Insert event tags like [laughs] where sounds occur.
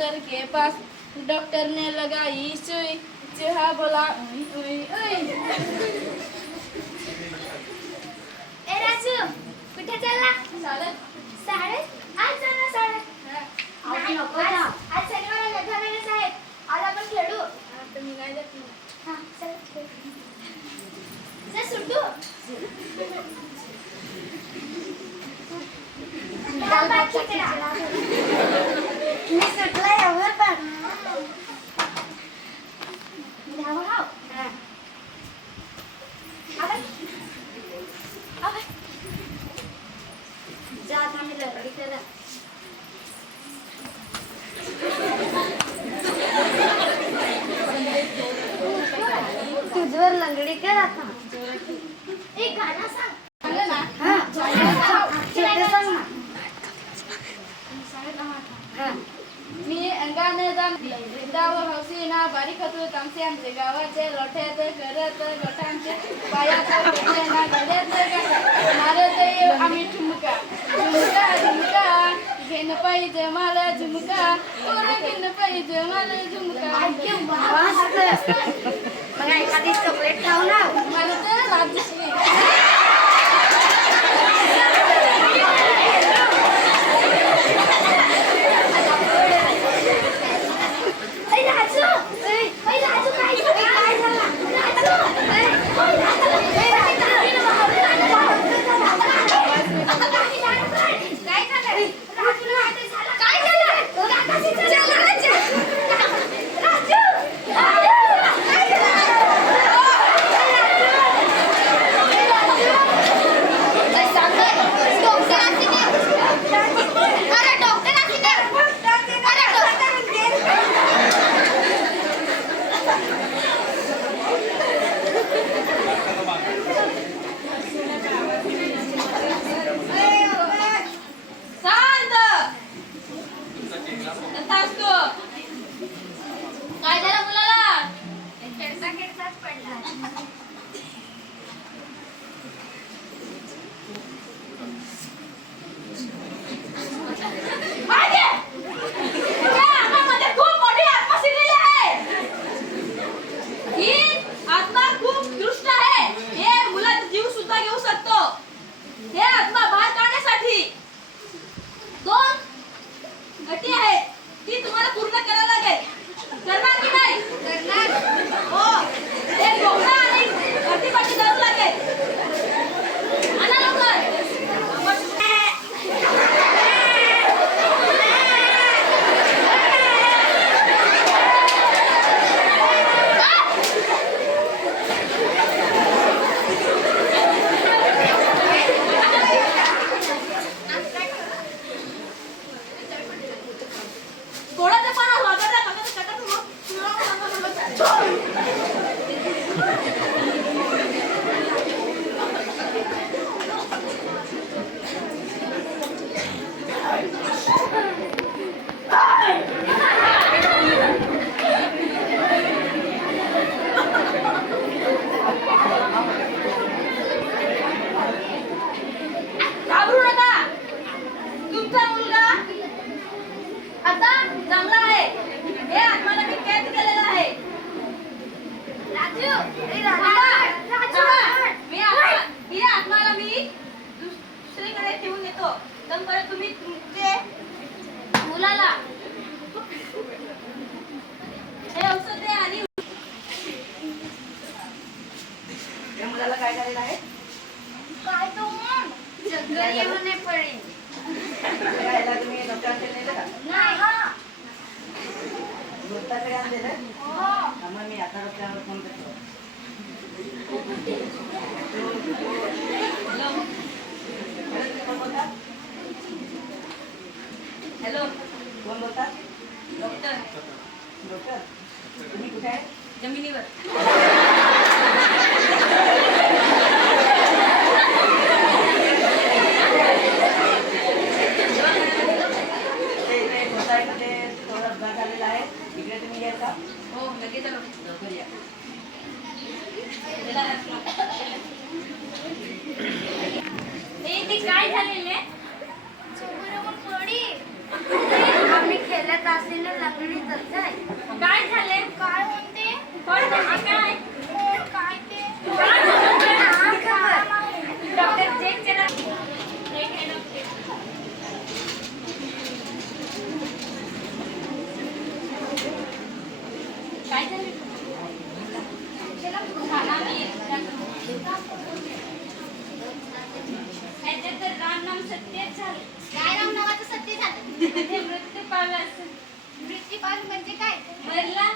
के pass. Doctor ने लगाई सुई चूहा बोला उई उई ए राजू कुठे चालला? शाळेत. शाळेत? आज नाही नको आज शनिवार आहे आहेत आज आपण खेळू. आता मी नाही जात नाही. हा चल खेळ. चल सुटू धाव बाकी करा. मी सुटला एवढं पण. धाव धाव आवाज आवाज जा आता मी लंगडी करा. तुझवर लंगडी कर आता. एक गाणं सांग. मी अंगाने दाम वृंदावन हौसीना बारीक होतो तामसे आमचे गावाचे लोठ्यात करत लोठांचे पायात ना गड्यात मारत येऊ आम्ही ठुमका झुमका झुमका घेन पाहिजे मला झुमका पोरं घेन पाहिजे मला झुमका मस्त मग एखादी चॉकलेट खाऊ ना मला तर राजश्री Tchau! तोपर्यंत तुम्ही तुमचे मुलाला. हे औषध आणि मुलाला काय झालेलं आहे? काय तो मग चक्कर येऊन पडेल. खायला तुम्ही डॉक्टरांकडे नेलं का नाही हा. डॉक्टरकडे आणलेलं मग मी आता डॉक्टरांवर फोन करतो. बोलता? हॅलो. कोण बोलता? डॉक्टर. डॉक्टर. तुम्ही कुठे आहे? जमिनीवर. झालेला आहे. इकडे तुम्ही याल का? हो लगेच. लवकर या. काय झालेलं आहे? असलेलं लागली तर काय काय झाले काय म्हणते कोण काय? काय? ते? काय म्हणते? खबर. डॉक्टर चेक करा घे डॉक्टर काय झालं? खाना मी ह्याच्यात तर राम नाम सत्यच झालं. काय राम नावाचं सत्य झालं? [laughs] मृत्यूपाल म्हणजे काय? मरला